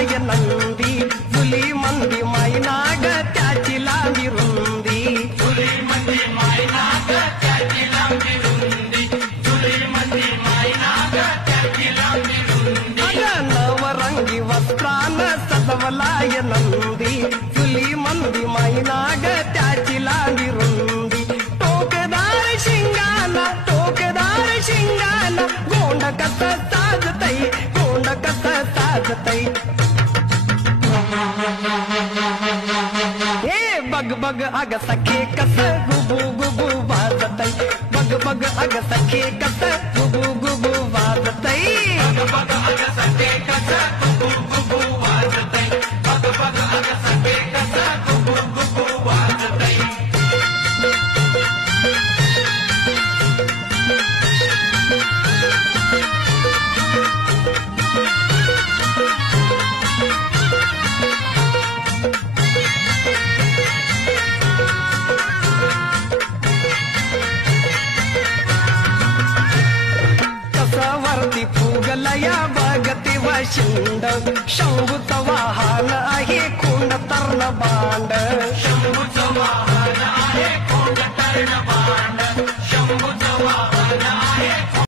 बसलाय नंदी जुली मंदी मायनाग त्याची लांबी रुंदी जुली मंदी मायनाग त्याची लांबी रुंदी जुली मंदी मायनाग त्याची लांबी रुंदी नवरंगी वस्त्रान सजवलाय नंदी जुली मंदी मायनाग त्याची लांबी रुंदी टोकदार शिंगाला गोंड कस साजतई गोंड कस साजतई हे बग बग अग सखे कस गुबू गुबू वाजतई बग बग अग सखे कस गुबू गुबू वाजतई बग बग अग सखे कस गुबू गुबू वाजतई बग बग अग सखे कस गुबू गुबू वाजतई कसवरती फुगलया बगती वशिंड शंभूच वाहन आहे कोंड तर्ण बांड